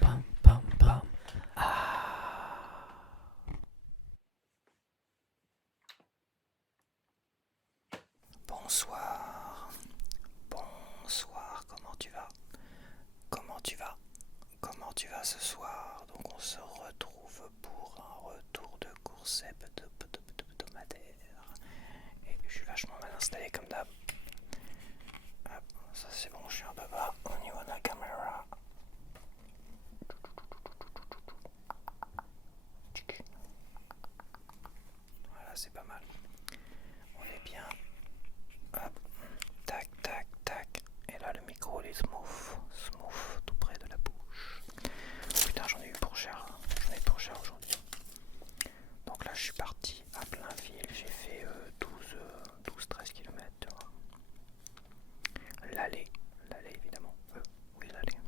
Pam, pam, pam. Ah. Bonsoir. Bonsoir, comment tu vas? Comment tu vas? Comment tu vas ce soir? Donc on se retrouve pour un retour de course hebdomadaire. Et je suis vachement mal installé comme d'hab. Hop, ça c'est bon, je suis un peu bas au niveau de la caméra. Voilà, c'est pas mal. On est bien. Hop, tac, tac, tac. Et là le micro il est smooth, tout près de la bouche. Putain, j'en ai eu pour cher. J'en ai eu pour cher aujourd'hui. Donc là je suis parti à plein fil. J'ai fait 12-13 km. Tu vois. L'aller évidemment. Oui, l'aller.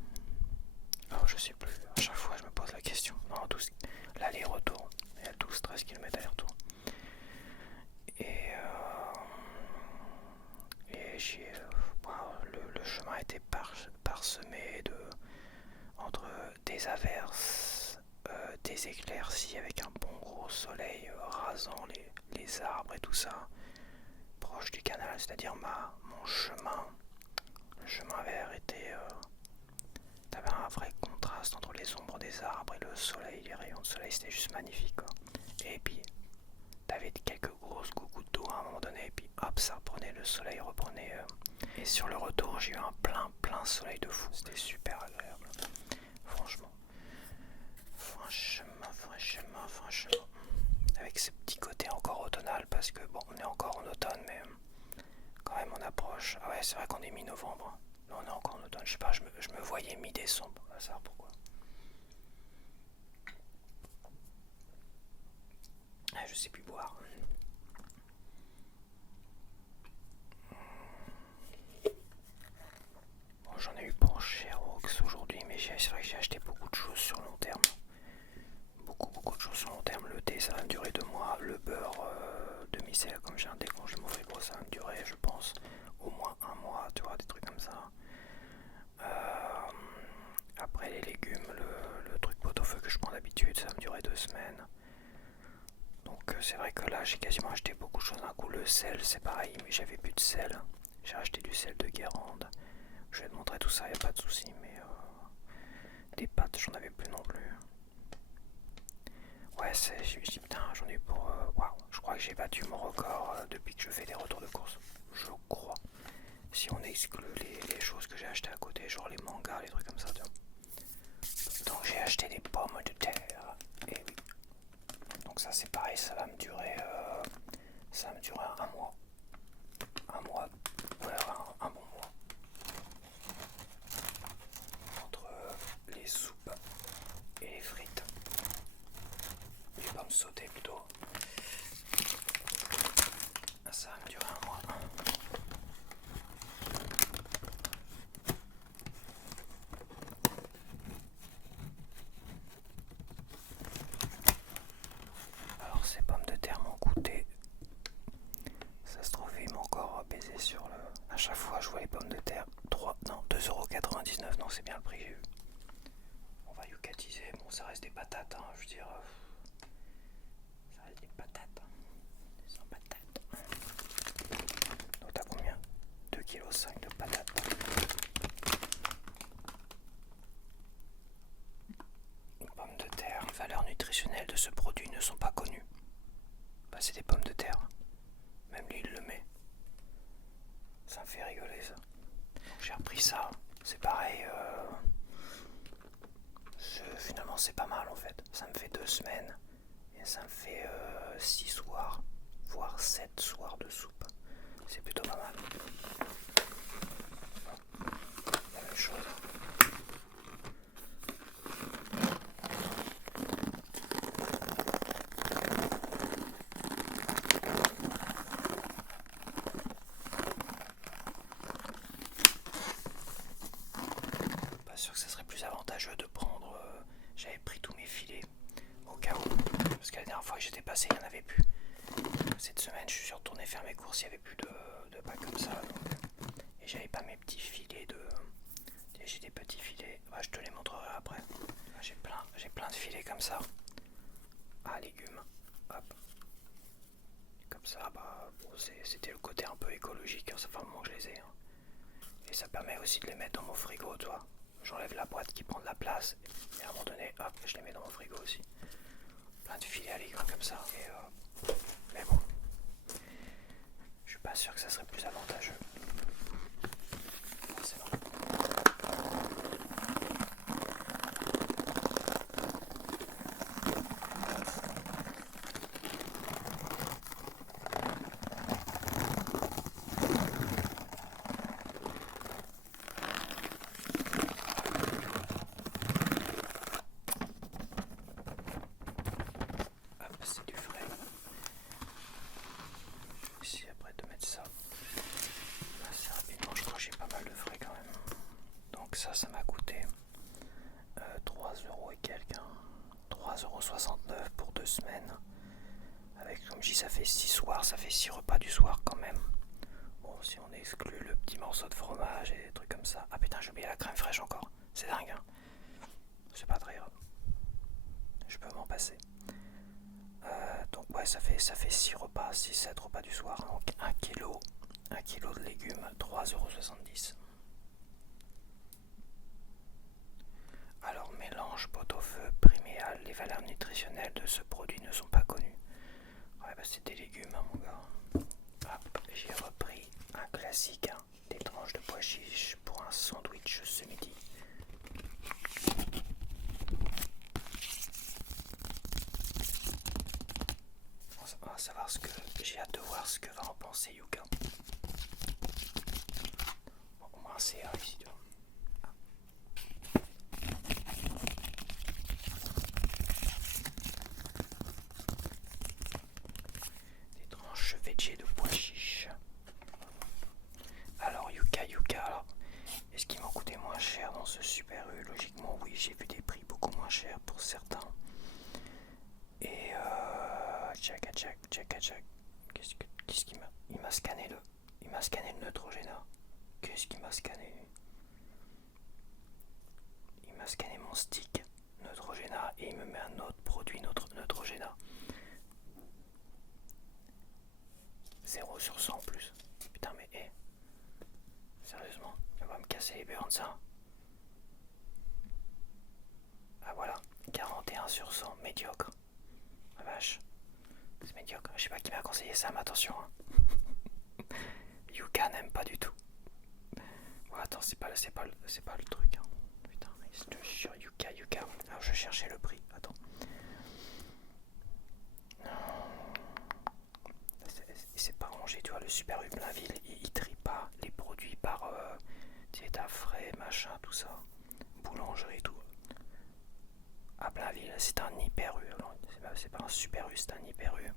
Oh, je sais plus. À chaque fois je me pose la question. Non, 12. L'aller-retour. Il y a 12-13 km aller-retour. Et le chemin était parsemé entre des averses, des éclaircies avec un bon gros soleil rasant les arbres et tout ça, proche du canal, c'est-à-dire mon chemin. Le chemin vert était... t'avais un vrai contraste entre les ombres des arbres et le soleil, les rayons de soleil, c'était juste magnifique, quoi. Et puis t'avais quelques grosses gouttes d'eau à un moment donné, et puis hop, ça reprenait, le soleil reprenait. Et sur le retour, j'ai eu un plein soleil de fou. C'était super agréable. Franchement. Franchement. Avec ce petit côté encore automnal, parce que bon, on est encore en automne, mais quand même on approche. Ah ouais, c'est vrai qu'on est mi-novembre. Là, on est encore en automne. Je sais pas, je me voyais mi-décembre. À savoir pourquoi. Ah, je sais plus boire. Bon, j'en ai eu pour cher aujourd'hui, mais c'est vrai que j'ai acheté beaucoup de choses sur long terme. Beaucoup de choses sur long terme. Le thé, ça va me durer 2 mois. Le beurre demi-sel, comme j'ai un décongèlement frigo, ça va me durer, je pense, au moins 1 mois, tu vois, des trucs comme ça. Après les légumes, le truc pot-au-feu que je prends d'habitude, ça va me durer 2 semaines. Donc c'est vrai que là j'ai quasiment acheté beaucoup de choses d'un coup. Le sel c'est pareil, mais j'avais plus de sel. J'ai acheté du sel de Guérande. Je vais te montrer tout ça, y a pas de souci, mais des pâtes j'en avais plus non plus. Ouais, j'ai dit putain, j'en ai pour... Waouh, je crois que j'ai battu mon record depuis que je fais des retours de course. Je crois. Si on exclut les choses que j'ai achetées à côté, genre les mangas, les trucs comme ça. Donc j'ai acheté des pommes de terre. Et oui. Donc ça c'est pareil, ça va me durer 1 mois. Un mois, ouais, un bon mois. Entre les soupes et les frites. Les pommes sautées plutôt. Ça va me durer 1 mois. Alors ces pommes de terre m'ont coûté... Ça se trouve, ils m'ont encore baisé sur le... À chaque fois je vois les pommes de terre. 2,99€, non c'est bien le prix que j'ai eu. On va yucatiser, bon ça reste des patates, hein, je veux dire... Ça reste des patates. Des sans patates. Donc t'as combien? 2,5 kg de patates. Pommes de terre. Les valeurs nutritionnelles de ce produit ne sont pas connues. Bah c'est des pommes de terre. Même lui il le met. Ça me fait rigoler ça. Donc j'ai repris ça. C'est pareil. Finalement c'est pas mal en fait. Ça me fait 2 semaines. Et ça me fait 6 soirs. Voire 7 soirs de soupe. C'est plutôt pas mal. La même chose. Pas sûr que ça serait plus avantageux de prendre... j'avais pris tous mes filets au cas où. Parce que la dernière fois que j'étais passé, il n'y en avait plus. Cette semaine, je suis retourné faire mes courses, il n'y avait plus de packs comme ça. Donc, et j'avais pas mes petits filets de... J'ai des petits filets, ouais, je te les montrerai après. J'ai plein de filets comme ça. Ah, légumes, hop. Comme ça, bah, bon, c'était le côté un peu écologique, hein, ça fait un moment que je les ai. Hein. Et ça permet aussi de les mettre dans mon frigo, tu vois. J'enlève la boîte qui prend de la place, et à un moment donné, hop, je les mets dans mon frigo aussi. Plein de filets à légumes comme ça. Mais bon, je suis pas sûr que ça serait plus avantageux. Forcément. Hop, c'est du frais. Je vais essayer après de mettre ça assez rapidement. Je crois que j'ai pas mal de frais quand même. Donc ça m'a coûté 3 € et quelques. 3,69 € pour 2 semaines. Avec, comme je dis, ça fait 6 soirs, ça fait 6 repas du soir quand même. Bon, si on exclut le petit morceau de fromage et des trucs comme ça. Ah putain, j'ai oublié la crème fraîche encore. C'est dingue, hein. C'est pas très grave. Je peux m'en passer. Donc ouais, ça fait 6 repas, 6-7 repas du soir. Donc 1 kg de légumes, 3,70 €. Alors mélange pot-au-feu priméal, les valeurs nutritionnelles de ce produit ne sont pas connues. Ouais bah c'est des légumes hein, mon gars. Hop, j'ai repris un classique, hein, des tranches de pois chiches pour un sandwich ce midi. On va savoir j'ai hâte de voir ce que va en penser Yuka. Bon, au moins c'est réussi. Des tranches veggie de pois chiches. Alors Yuka, alors, est-ce qu'il m'en coûtait moins cher dans ce Super U? Logiquement oui, j'ai vu des prix beaucoup moins chers pour certains. Et tchac. Qu'est-ce qu'il m'a... Il m'a scanné le Neutrogena. Qu'est-ce qu'il m'a scanné? Il m'a scanné mon stick Neutrogena et il me met un autre produit Neutrogena. 0 sur 100 en plus. Putain mais sérieusement, ça va me casser les burns ça. Ah voilà, 41 sur 100, médiocre. La vache, c'est médiocre. Je sais pas qui m'a conseillé ça, mais attention. Hein. Yuka n'aime pas du tout. Bon attends, c'est pas le truc. Hein. Putain, je te jure, Yuka. Alors je cherchais le prix, attends. C'est pas rangé, tu vois, le Super U Blainville, il trie pas les produits par état frais, machin, tout ça. Boulangerie, tout. À Blainville, c'est un hyper U. C'est pas un Super U, c'est un hyper U.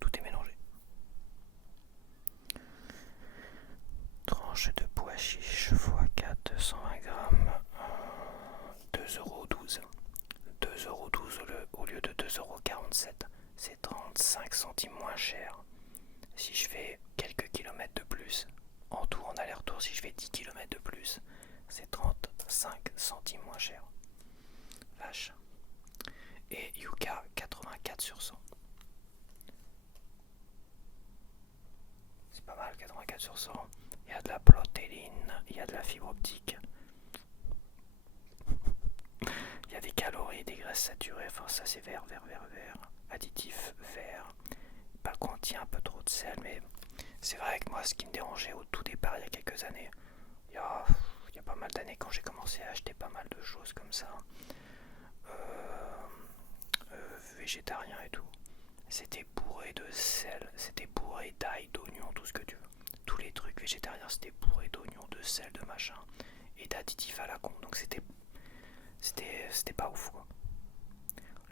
Tout est mélangé. Tranche de pois chiche x4, 220 grammes, 2,12 €. 2,12 € au lieu de 2,47 €. C'est 35 centimes moins cher. Si je fais quelques kilomètres de plus, en tout en aller-retour, si je fais 10 km de plus, c'est 35 centimes moins cher. Vache. Et Yuka, 84 sur 100. C'est pas mal, 84 sur 100. Il y a de la protéine, il y a de la fibre optique. Il y a des calories, des graisses saturées, enfin ça c'est vert. Additif vert. Pas contient un peu trop de sel, mais c'est vrai que moi ce qui me dérangeait au tout départ il y a quelques années, il y a pas mal d'années quand j'ai commencé à acheter pas mal de choses comme ça, végétarien et tout, c'était bourré de sel, c'était bourré d'ail, d'oignon, tout ce que tu veux. Tous les trucs végétariens c'était bourré d'oignon, de sel, de machin et d'additifs à la con, donc c'était pas ouf quoi.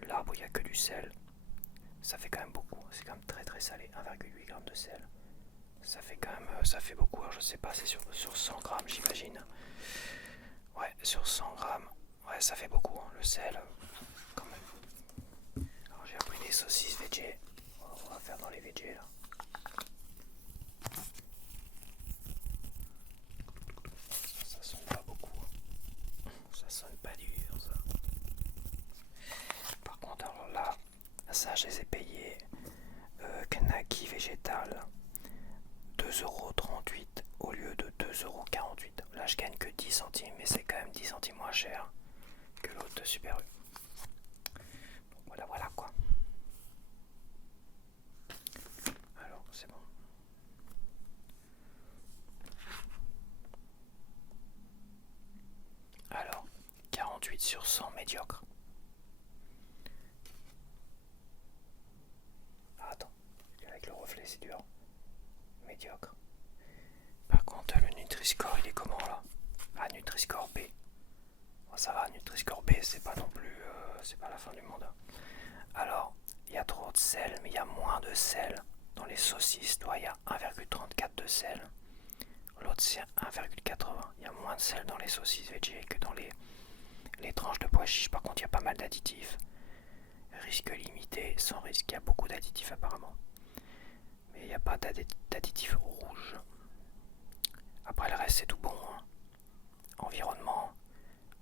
Là où il n'y a que du sel, ça fait quand même beaucoup, c'est quand même très très salé, 1,8 g de sel. Ça fait quand même, ça fait beaucoup, alors je sais pas, c'est sur 100 grammes j'imagine. Ouais, sur 100 grammes, ouais ça fait beaucoup, hein, le sel, quand même. Alors j'ai appris des saucisses végé, on va faire dans les végé là. ça, je les ai payés Knacky végétal 2,38 € au lieu de 2,48 €. Là, je gagne que 10 centimes, mais c'est quand même 10 centimes moins cher que l'autre de Super U. Donc voilà quoi. Alors, c'est bon. Alors, 48 sur 100 médiocre. Ah, attends, avec le reflet c'est dur. Médiocre. Par contre, le Nutri-Score il est comment là? Ah, Nutri-Score B. Bon, ça va, Nutri-Score B c'est pas non plus. C'est pas la fin du monde. Alors, il y a trop de sel, mais il y a moins de sel dans les saucisses. Toi, il y a 1,34 de sel. L'autre c'est 1,80. Il y a moins de sel dans les saucisses végé que dans les tranches de pois chiches. Par contre, il y a pas mal d'additifs. Risque limité, sans risque. Il y a beaucoup d'additifs apparemment. Mais il n'y a pas d'additifs rouges. Après, le reste, c'est tout bon. Hein. Environnement,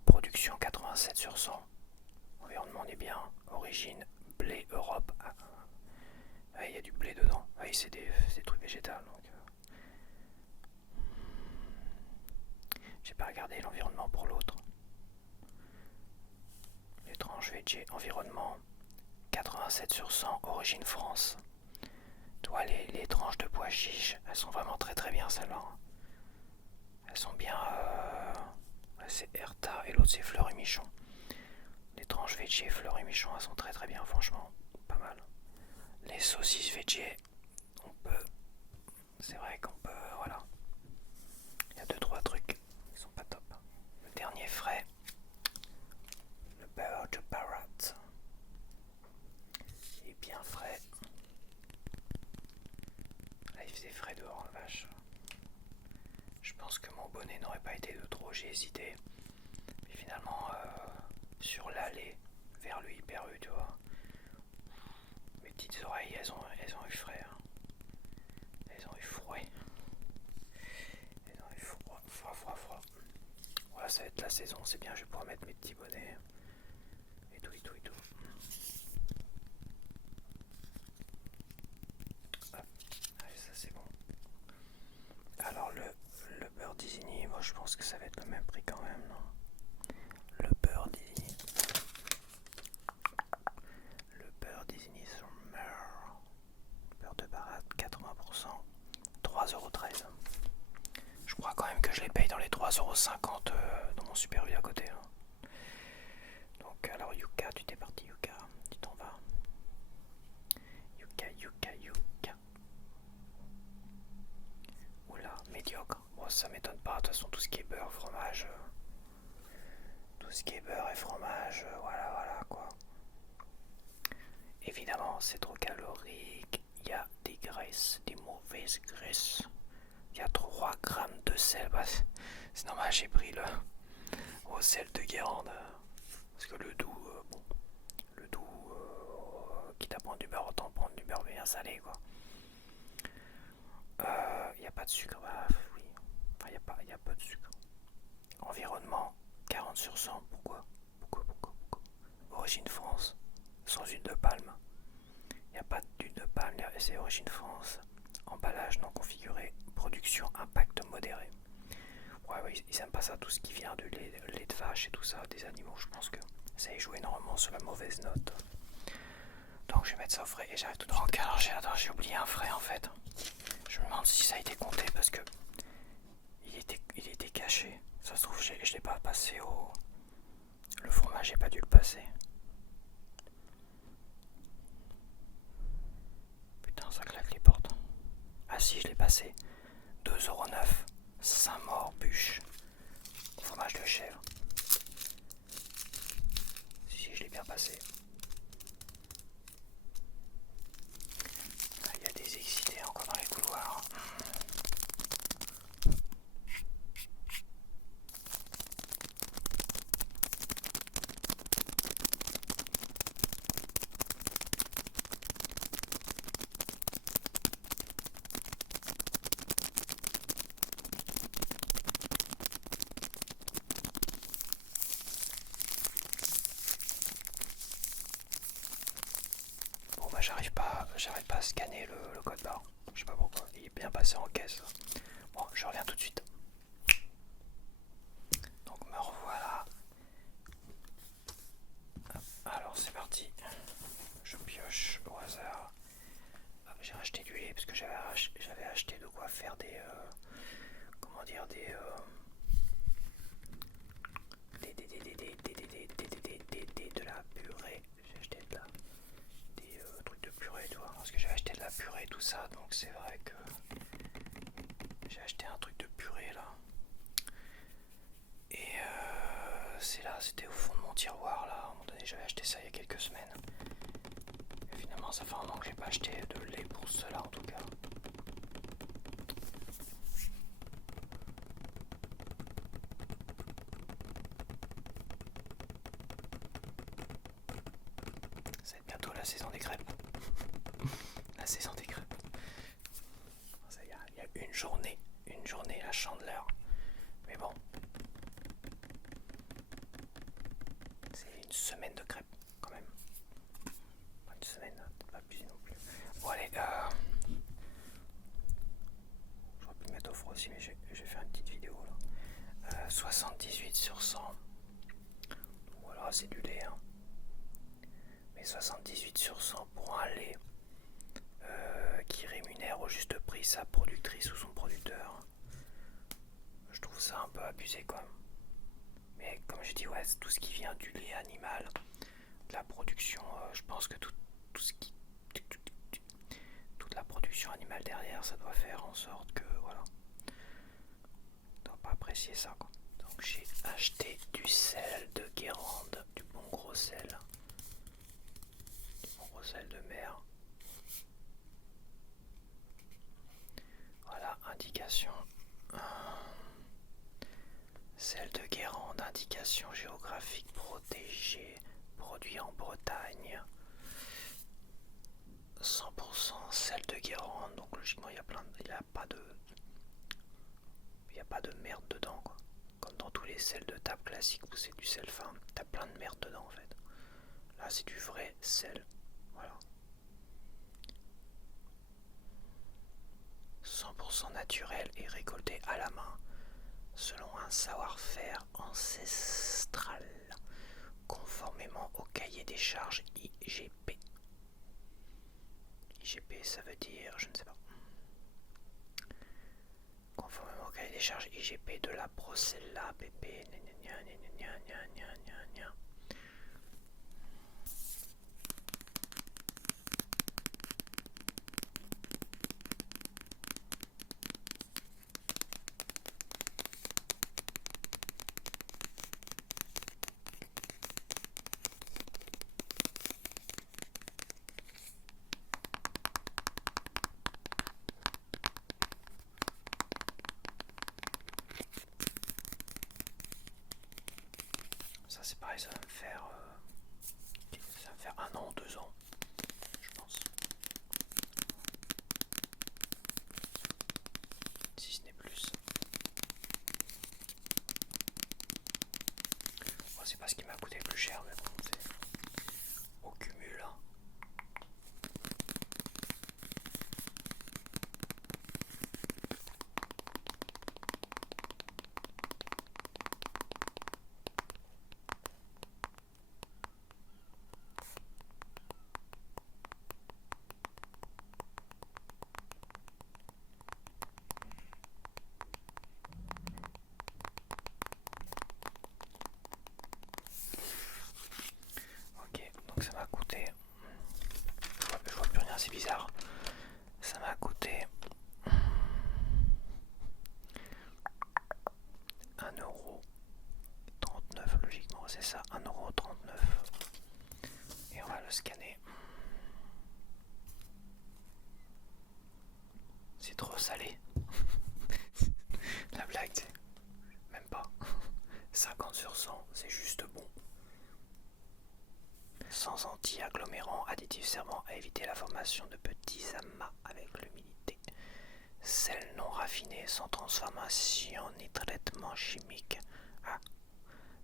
production 87 sur 100. Environnement, on est bien. Origine, blé, Europe. Ah, il y a du blé dedans. Ah, c'est des trucs végétaux. J'ai pas regardé l'environnement pour l'autre. Les tranches végé, environnement 87 sur 100, origine France. Toi, les tranches de pois chiches, elles sont vraiment très très bien celles-là. Elles sont bien. C'est Erta et l'autre c'est Fleur et Michon. Les tranches végé, Fleur et Michon, elles sont très très bien, franchement. Pas mal. Les saucisses végé, on peut. C'est vrai qu'on peut. Voilà. Il y a 2-3 trucs qui sont pas top. Le dernier frais. Le beurre de Barat. Il est bien frais. Là, il faisait frais dehors, la vache. Je pense que mon bonnet n'aurait pas été de trop, j'ai hésité. Mais finalement, sur l'allée vers le Hyper U, tu vois, mes petites oreilles, elles ont eu frais. Hein. Elles ont eu froid. Elles ont eu froid. Voilà, ça va être la saison, c'est bien, je vais pouvoir mettre mes petits bonnets. Et tout. Hop, allez, ça c'est bon. Alors le beurre d'Isigny, moi je pense que ça va être le même prix quand même, non? Le beurre d'Isigny. Le beurre d'Isigny sur Mer. Beurre de Barat, 80%, 3,13 €. Je crois quand même que je les paye dans les 3,50 € dans mon Super U à côté. Hein. Donc alors Yuka, tu t'es parti Yuka, tu t'en vas. Yuka. Oula, médiocre. Bon, ça m'étonne pas, de toute façon tout ce qui est beurre, fromage. Tout ce qui est beurre et fromage, voilà quoi. Évidemment, c'est trop calorique. Il y a des graisses, des mauvaises graisses. Il y a 3 grammes de sel. Bah, c'est normal, j'ai pris le au sel de Guérande. Parce que le doux, quitte à prendre du beurre, autant prendre du beurre bien salé quoi. Il n'y a pas de sucre, bah oui. Enfin, il y a pas de sucre. Environnement 40 sur 100. Pourquoi? Origine France, sans huile de palme. Il n'y a pas d'huile de palme, c'est origine France. Emballage non configuré, production impact modéré. Ouais, ils aiment pas ça, tout ce qui vient du lait de vache et tout ça, des animaux. Je pense que ça y joue énormément sur la mauvaise note. Donc je vais mettre ça au frais et j'arrive tout droit. Alors j'ai oublié un frais en fait. Je me demande si ça a été compté parce que il était caché. Ça se trouve, je l'ai pas passé au. Le fromage, j'ai pas dû le passer. Putain, ça claque les portes. Ah si, je l'ai passé. 2,09 €. Saint-Maur bûche. Fromage de chèvre. Si, je l'ai bien passé. Il y a des excités encore dans les couloirs. j'arrive pas à scanner le code barre. Je sais pas pourquoi. Il est bien passé en caisse. Bon, je reviens tout de suite. Donc me revoilà. Alors c'est parti. Je pioche au hasard. J'ai racheté du lait parce que j'avais acheté de quoi faire des comment dire de la purée. J'ai acheté des trucs de purée, tu vois, parce que j'avais acheté de la purée tout ça, donc c'est vrai que j'ai acheté un truc de purée là. Et c'est là, c'était au fond de mon tiroir là. À un moment donné, j'avais acheté ça il y a quelques semaines. Et finalement, ça fait un an que j'ai pas acheté de lait pour cela en tout cas. C'est bientôt la saison des crêpes. La saison des crêpes. Il y a une journée à Chandler. Mais bon, c'est une semaine de crêpes quand même. Pas une semaine, peut-être pas abusé non plus. Bon allez, j'aurais pu mettre au froid aussi, mais je vais faire une petite vidéo là. 78 sur 100. Voilà, c'est du lait. Hein. Mais 78 sur 100 pour un lait qui rémunère au juste prix sa productrice ou son producteur. Je trouve ça un peu abusé quand même. Mais comme je dis, ouais, c'est tout ce qui vient du lait animal, de la production, je pense que toute la production animale derrière, ça doit faire en sorte que, voilà, on doit pas apprécier ça, quoi. Donc j'ai acheté du sel de Guérande, du bon gros sel de mer. Voilà, indication. Sel de Guérande, indication géographique protégée, produit en Bretagne. 100% sel de Guérande, donc logiquement il n'y a pas de merde dedans, quoi. Comme dans tous les sels de table classiques où c'est du sel fin, t'as plein de merde dedans en fait. Là c'est du vrai sel, voilà. 100% naturel et récolté à la main, selon un savoir-faire ancestral, conformément au cahier des charges IGP. IGP, ça veut dire, je ne sais pas. Conformément au cahier des charges IGP de la Procella BP. Ça c'est pareil, ça va me faire 1 an ou 2 ans, je pense. Si ce n'est plus. Bon, c'est pas ce qui m'a coûté le plus cher, mais bon, c'est au cumul. Hein. Ok, donc ça m'a coûté. Je vois plus rien, c'est bizarre. Ça m'a coûté 1,39€, logiquement, c'est ça, 1,39€. Et on va le scanner. C'est trop salé. La blague, c'est même pas. 50 sur 100, c'est juste bon. Sans anti-agglomérants, additifs servant à éviter la formation de petits amas avec l'humidité. Sel non raffiné, sans transformation ni traitement chimique. Ah,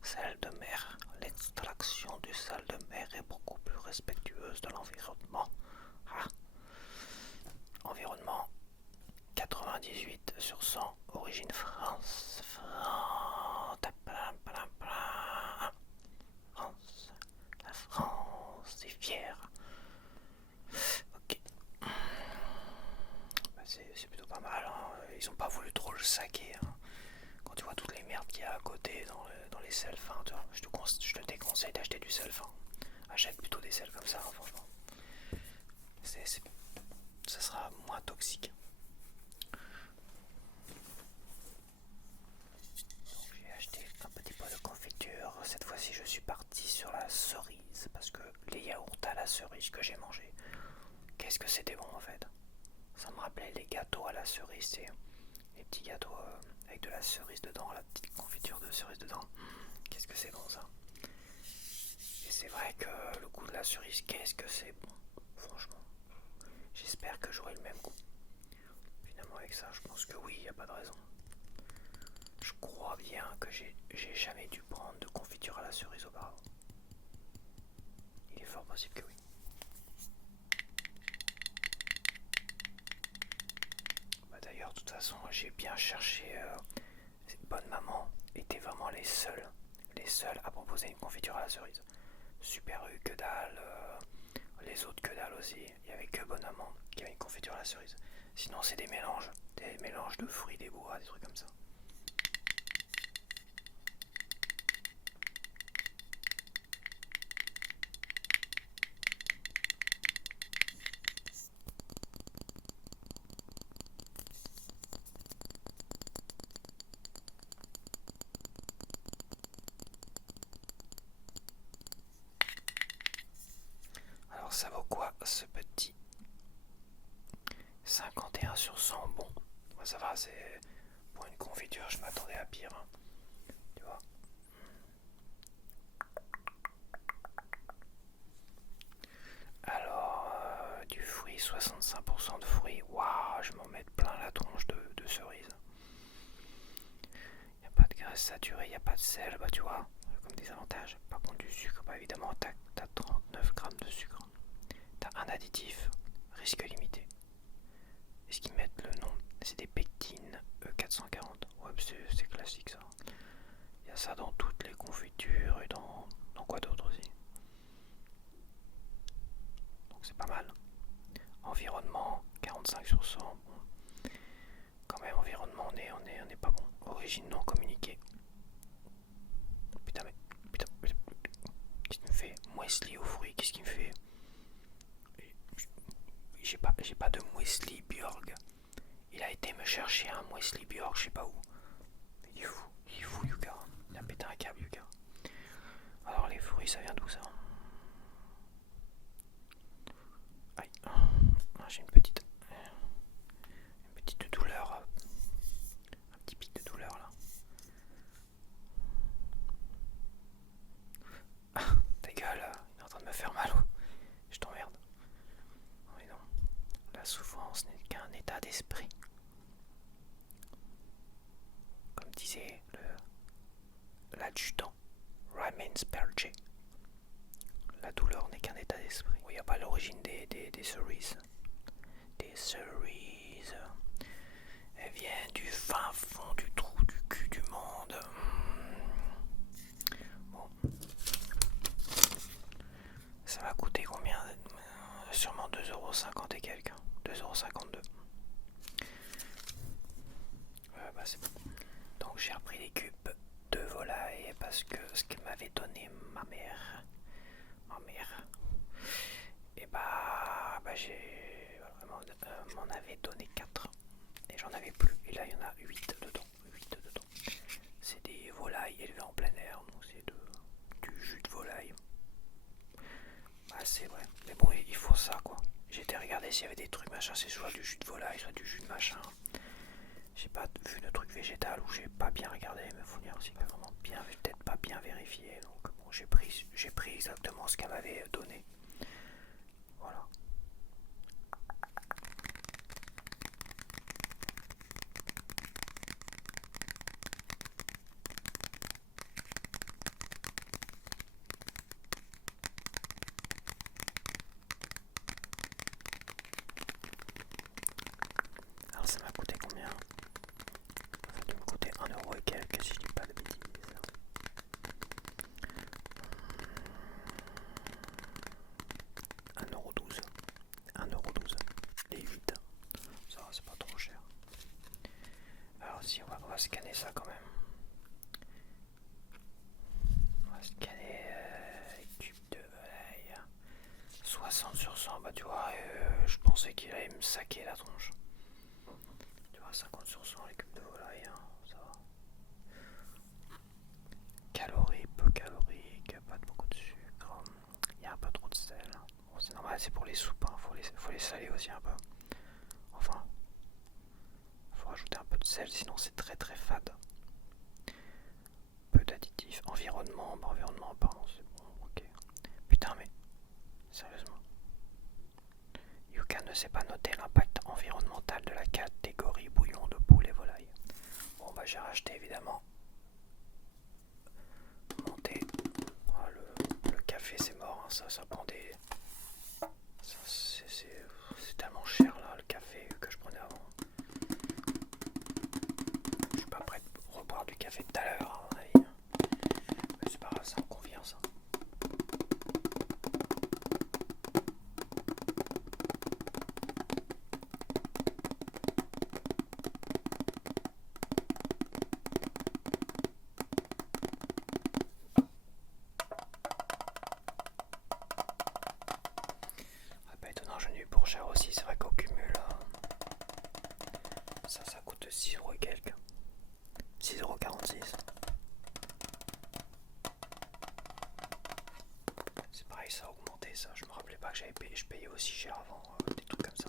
sel de mer. L'extraction du sel de mer est beaucoup plus respectueuse de l'environnement. Ah. Environnement 98 sur 100, origine France. France. France. La France est fière. Ok. Bah c'est plutôt pas mal. Hein. Ils ont pas voulu trop le saquer. Hein. Quand tu vois toutes les merdes qu'il y a à côté dans les selfs, hein, je te déconseille d'acheter du self. Hein. Achète plutôt des selfs comme ça, hein, franchement. Ça sera moins toxique. J'ai acheté un petit pot de confiture. Cette fois-ci, je suis parti sur la cerise parce que les yaourts à la cerise que j'ai mangé, qu'est-ce que c'était bon en fait. Ça me rappelait les gâteaux à la cerise, c'est les petits gâteaux avec de la cerise dedans, la petite confiture de cerise dedans. Qu'est-ce que c'est bon ça. Et c'est vrai que le goût de la cerise, qu'est-ce que c'est bon. Franchement, j'espère que j'aurai le même goût. Finalement avec ça, je pense que oui, il n'y a pas de raison. Je crois bien que j'ai jamais dû prendre de confiture à la cerise auparavant. Il est fort possible que oui. Bah d'ailleurs, de toute façon, j'ai bien cherché. Bonne Maman était vraiment les seuls à proposer une confiture à la cerise. Super U, que dalle. Les autres, que dalle aussi. Il n'y avait que Bonne Maman qui avait une confiture à la cerise. Sinon, c'est des mélanges de fruits, des bois, des trucs comme ça. Alors ça vaut quoi ce petit 51 sur 100? Bon, bah, ça va, c'est pour une confiture, je m'attendais à pire. Hein. Tu vois. Alors, du fruit, 65% de fruits. Waouh, je m'en mets plein la tronche de cerises. Il n'y a pas de graisse saturée, il n'y a pas de sel, bah tu vois, comme des avantages. Par contre, du sucre, bah évidemment, t'as 39 grammes de sucre. T'as un additif, risque limité. Est-ce qu'ils mettent le nom? C'est des pectines E440. Ouais, c'est classique ça. Il y a ça dans toutes les confitures et dans quoi d'autre aussi. Donc c'est pas mal. Environnement, 45 sur 100. Bon. Quand même, environnement, on est pas bon. Origine non communiquée. Putain, mais. Putain. Qu'est-ce qu'il me fait? Muesli aux fruits, qu'est-ce qu'il me fait? J'ai pas de Muesli Björg. Il a été me chercher un Muesli Björg, je sais pas où. Il est fou, Yuka. Il a pété un câble, Yuka. Alors, les fruits, ça vient d'où ça? Aïe. J'ai une petite douleur. Un petit pic de douleur là. Ta gueule, il est en train de me faire mal. Je t'emmerde. Mais non. La souffrance n'est qu'un état d'esprit. Comme disait l'adjudant Ramin Spelche. La douleur n'est qu'un état d'esprit. Il n'y a pas l'origine des cerises. Des cerises. Elle vient du fin fond du trou du cul du monde. Bon. Ça va coûter combien? Sûrement 2,50€ et quelques. 2,52€. Bah c'est bon. Donc j'ai repris les cubes de volaille parce que ce que m'avait donné ma mère, et j'ai m'en avait donné 4 et j'en avais plus. Et là il y en a 8 dedans. C'est des volailles élevées en plein air, donc c'est du jus de volaille. Bah c'est vrai, mais bon il faut ça quoi. J'ai été regarder s'il y avait des trucs machin, c'est soit du jus de volaille, soit du jus de machin. J'ai pas vu de truc végétal ou j'ai pas bien regardé, mais faut dire aussi que vraiment bien, peut-être pas bien vérifié. Donc bon, j'ai pris exactement ce qu'elle m'avait donné. Voilà. va scanner ça quand même. On va scanner cube de volaille. 60 sur 100, bah tu vois, je pensais qu'il allait me saquer la tronche. Tu vois, 50 sur 100 les cubes de volaille, hein, ça va. Calories, peu caloriques, pas de beaucoup de sucre. Il y a un peu trop de sel. Bon, c'est normal, c'est pour les soupes, hein. Faut les saler aussi un peu. Enfin, faut rajouter un peu de sel, sinon c'est très très fade. Peu d'additifs. Environnement, pardon, c'est bon, ok. Putain, mais sérieusement. Yuka ne sait pas noter l'impact environnemental de la catégorie bouillon de poulet et volaille. Bon, bah j'ai racheté évidemment. Monter. Oh, le café, c'est mort, hein. Ça prend des. C'est tellement cher là, le café que je prenais avant. Je suis pas prêt de reboire du café tout à l'heure, à mon avis. Mais c'est pas grave, ça me convient ça. Ah, pas étonnant, j'en ai eu pour cher aussi. C'est vrai qu'au cumul, ça coûte 6€ et quelques. 6,46€. C'est pareil, ça a augmenté ça. Je me rappelais pas que je payais aussi cher avant, des trucs comme ça.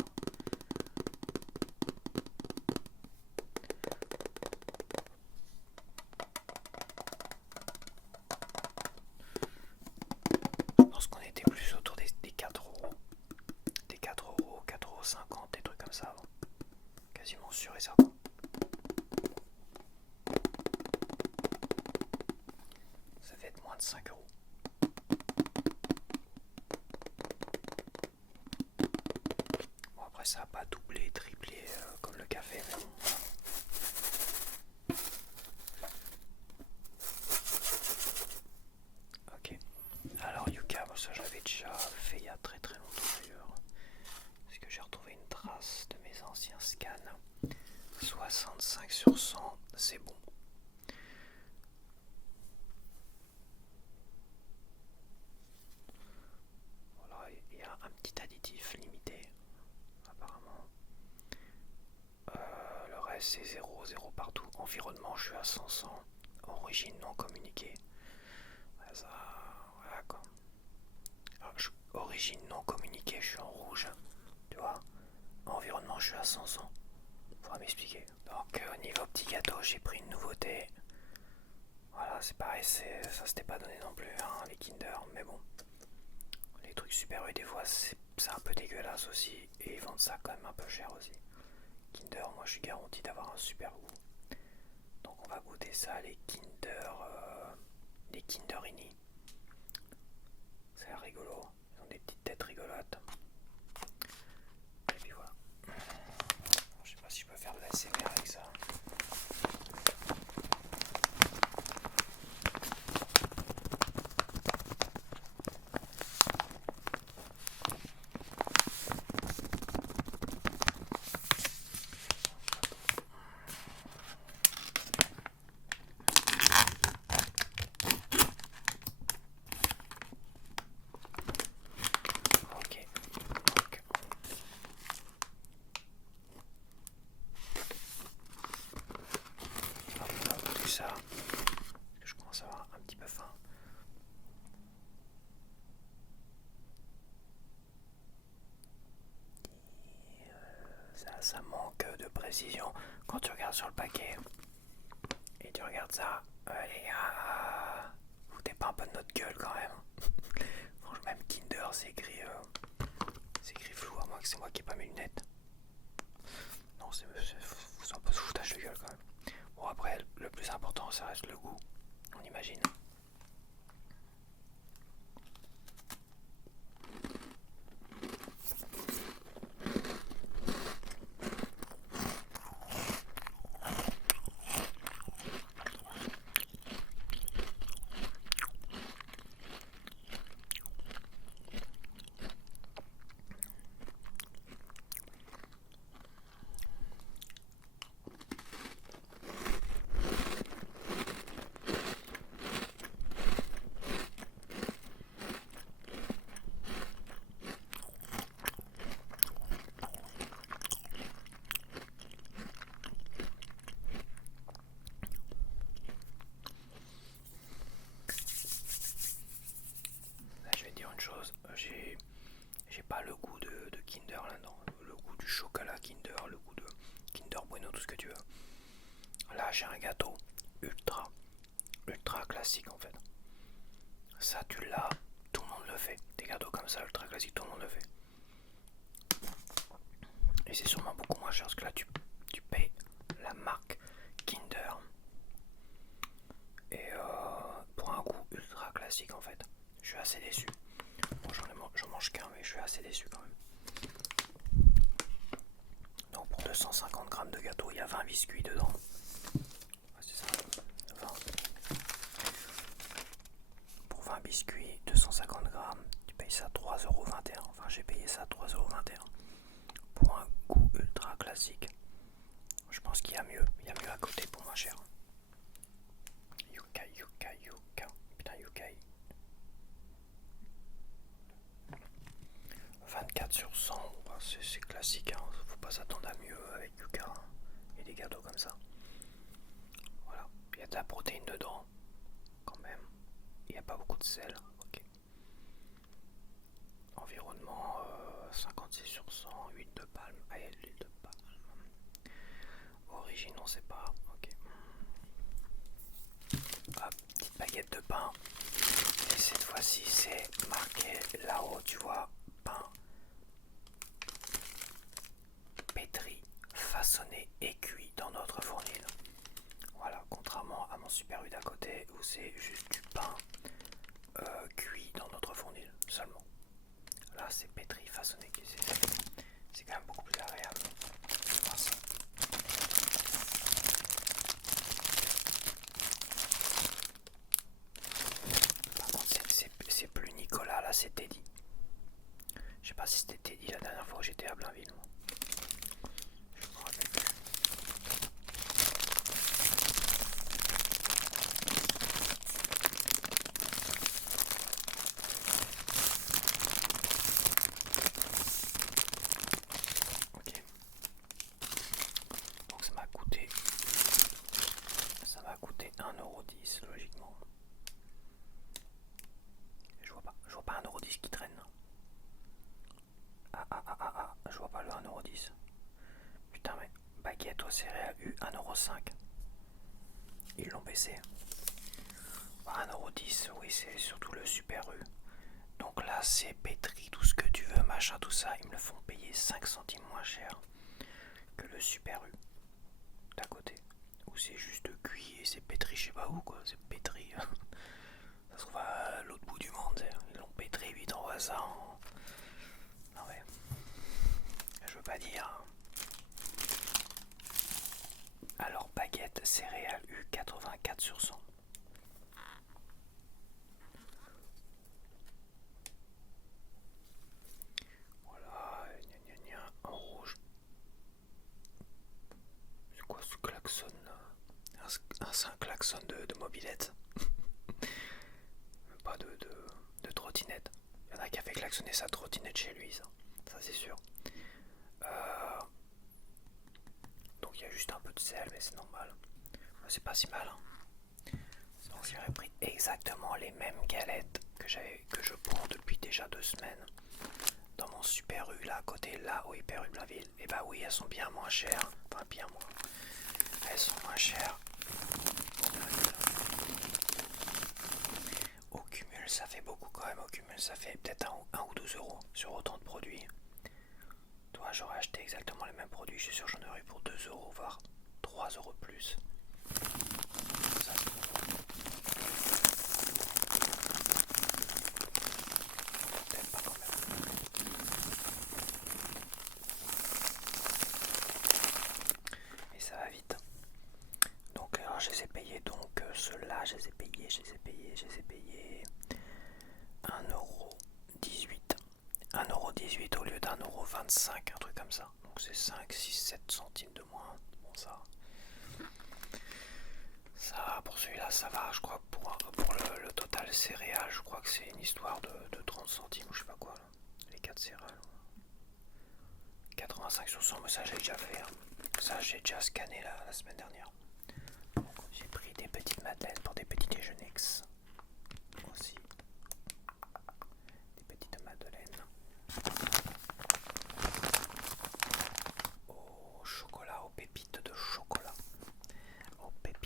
Je pense qu'on était plus autour des 4€. Des 4€, 4,50€, des trucs comme ça avant. Quasiment sûr et certain. Ça fait être moins de 5€. Bon, après ça n'a pas doublé, triplé comme le café, mais bon. Ok. Alors Yuka, moi ça j'avais déjà fait il y a très très longtemps d'ailleurs. Parce que j'ai retrouvé une trace de mes anciens scans. 65 sur 100, c'est bon. Voilà, il y a un petit additif limité, apparemment. Le reste c'est 0, 0 partout. Environnement, je suis à 100. Origine non communiquée. Ouais, ça, voilà quoi. Alors, origine non communiquée, je suis en rouge. Tu vois. Environnement, je suis à 100. Faudra m'expliquer. Donc au niveau petit gâteau, j'ai pris une nouveauté. Voilà, c'est pareil, ça s'était pas donné non plus, hein, les Kinder, mais bon. Les trucs Super U, des fois, c'est un peu dégueulasse aussi, et ils vendent ça quand même un peu cher aussi. Kinder, moi je suis garanti d'avoir un super goût. Donc on va goûter ça, les Kinder Ini. C'est rigolo, ils ont des petites têtes rigolotes. Et puis voilà. Je sais pas si je peux faire de la SMR avec ça. Ok, donc tout ça, parce que je commence à avoir un petit peu faim. Ça manque de précision quand tu regardes sur le paquet et tu regardes ça. Les gars, foutez pas un peu de notre gueule quand même. Franchement, même Kinder, c'est écrit flou, à moins que c'est moi qui ai pas mes lunettes. Non, c'est un peu de foutage de gueule quand même. Bon, après, le plus important, ça reste le goût, on imagine. j'ai un gâteau ultra classique en fait. Ça tu l'as, tout le monde le fait. Des gâteaux comme ça ultra classiques, tout le monde le fait. Et c'est sûrement beaucoup moins cher parce que là tu payes la marque Kinder. Et pour un goût ultra classique en fait. Je suis assez déçu. Bon, j'en mange qu'un mais je suis assez déçu quand même. Donc pour 250 grammes de gâteau, il y a 20 biscuits dedans. C'est ça, 20. Pour 20 biscuits, 250 grammes, tu payes ça 3,21 €. Enfin j'ai payé ça 3,21 € pour un goût ultra classique. Je pense qu'il y a mieux à côté pour moins cher. Yuka. Putain, Yuka. 24 sur 100, c'est classique, hein. Faut pas s'attendre à mieux avec Yuka et des gâteaux comme ça. Voilà, il y a de la protéine dedans, quand même. Il n'y a pas beaucoup de sel. Ok. Environnement 56 sur 100, huile de palme. Ah, il y a de l'huile de palme. Origine, on sait pas. Ok. Hop, petite baguette de pain. Et cette fois-ci, c'est marqué là-haut, tu vois, pain pétri, façonné et cuit dans notre fournil. Voilà, contrairement à mon Super U d'à côté où c'est juste du pain cuit dans notre fournil seulement. Là, c'est pétri, façonné, cuit. C'est quand même beaucoup plus agréable. Merci. Par contre, c'est plus Nicolas, là, c'est Teddy. Je sais pas si c'était Teddy la dernière fois que j'étais à Blainville. Je me rappelle plus. Ok. Donc ça m'a coûté 1,10 € logiquement. Je vois pas 1,10 € qui traîne. Je vois pas le 1,10 €. Putain, mais baguette aux céréales U 1,05 €. Ils l'ont baissé. 1,10 €, oui, c'est surtout le Super U. Donc là, c'est pétri, tout ce que tu veux, machin, tout ça. Ils me le font payer 5 centimes moins cher que le Super U d'à côté. Où c'est juste cuit et c'est pétri, je sais pas où quoi. C'est pétri. Ça se trouve à l'autre bout du monde. Ils l'ont pétri, puis ils t'envoient ça en. Non mais. Je veux pas dire. Alors, baguette céréales U 84 sur 100. Voilà, en rouge. C'est quoi ce klaxon là? C'est un klaxon de mobilette. Même pas de trottinette. Il y en a qui a fait klaxonner sa trottinette chez lui, ça c'est sûr. Donc il y a juste un peu de sel, mais c'est normal. C'est pas si mal. Hein. Donc j'aurais pris exactement les mêmes galettes que je prends depuis déjà 2 semaines dans mon Super U là à côté, là au Hyper U Blainville. Et bah oui, elles sont bien moins chères. Enfin bien moins. Elles sont moins chères. Au cumul, ça fait beaucoup quand même. Au cumul, ça fait peut-être 1 ou 12 € sur autant de produits. Toi, j'aurais acheté exactement les mêmes produits. Je suis sûr que j'en aurais eu pour 2 €, voire 3 € de plus. Ça, peut-être pas quand même. Et ça va vite. Donc, alors, je les ai payés. Donc, ceux-là, je les ai payés 1,18 €. 1,18 € au lieu d'1,25 €, un truc comme ça. Donc c'est 5, 6, 7 centimes de moins. Bon, ça pour celui-là, ça va. Je crois pour le total céréales, je crois que c'est une histoire de 30 centimes ou je sais pas quoi. Là. Les 4 céréales. 85 sur 100, mais ça j'ai déjà fait. Hein. Ça j'ai déjà scanné la semaine dernière. Donc j'ai pris des petites madeleines pour des petits déjeuners. Aussi. Des petites madeleines. Au chocolat, aux pépites de chocolat. Aux pépites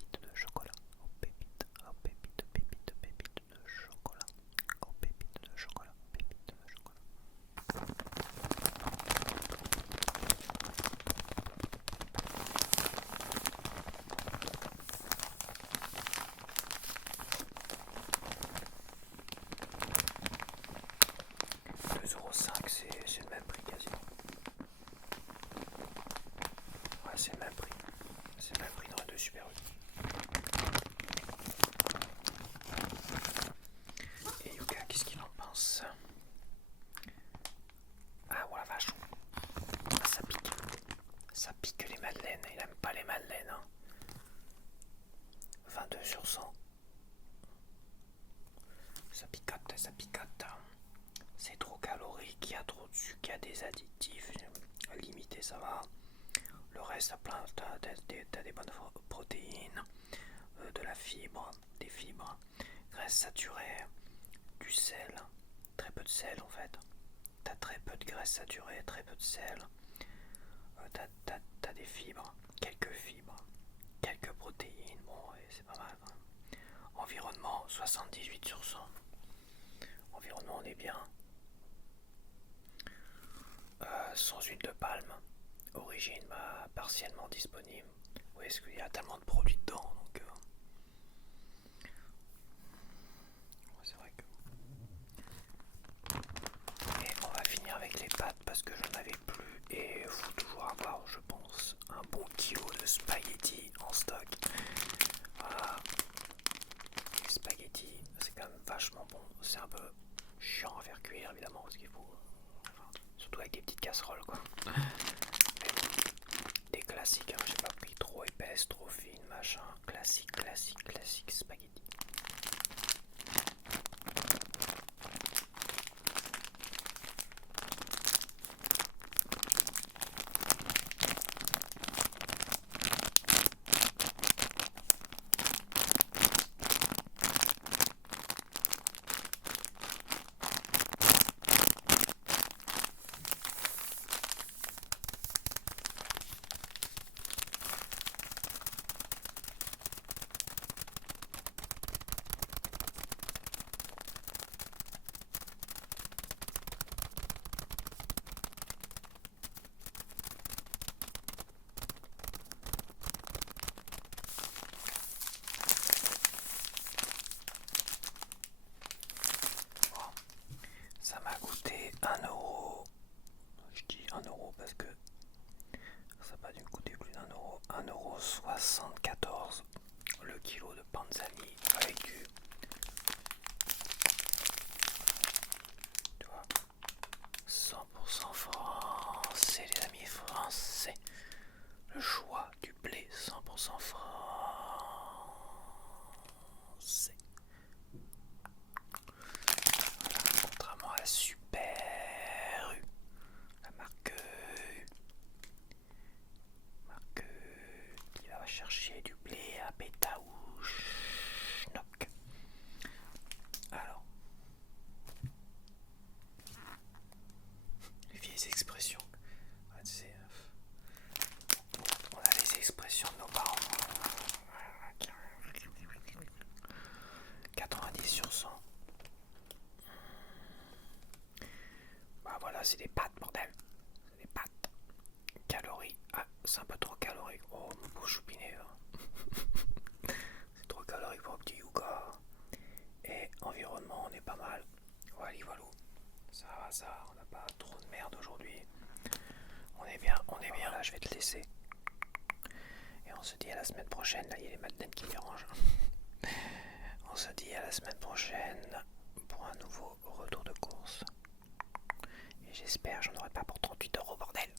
y a des additifs limités, ça va. Le reste, t'as des bonnes protéines, de la fibre, des fibres, graisse saturée, du sel, très peu de sel en fait. T'as très peu de graisse saturée, très peu de sel. T'as des fibres, quelques protéines, bon, ouais, c'est pas mal. Hein. Environnement 78 sur 100. Environnement, on est bien. Sans huile de palme. Origine, partiellement disponible. Oui, parce qu'il y a tellement de produits dedans, donc c'est vrai que. Et on va finir avec les pâtes parce que j'en avais plus et il faut toujours avoir, je pense, un bon kilo de spaghettis en stock. Voilà. Les spaghettis, c'est quand même vachement bon. C'est un peu chiant à faire cuire évidemment parce qu'il faut. Surtout avec des petites casseroles quoi. Des classiques, hein, j'ai pas pris trop épaisse, trop fine, machin. Classique spaghetti. Ça m'a coûté 1€. Je dis 1€ parce que ça n'a pas dû me coûter plus d'1€. 1,74€ le kilo de panzani avec du. Tu vois, 100% français, les amis, français. Le choix du blé 100% français. Voilà, contrairement à la Super U, la marque qui va chercher du blé à Pétaouche. Alors, les vieilles expressions. On a les expressions de nos parents. 90 sur 100. Bah voilà, c'est des pâtes, bordel. C'est des pâtes. Calories. Ah, c'est un peu trop calorique. Oh, mon beau choupinet. C'est trop calorique pour un petit Yuka. Et environnement, on est pas mal. Voilà. Ça va, on n'a pas trop de merde aujourd'hui. On est bien. Là, je vais te laisser. Et on se dit à la semaine prochaine. Là, il y a les madeleines qui dérangent. On se dit à la semaine prochaine pour un nouveau retour de course. Et j'espère, j'en aurai pas pour 38€, bordel.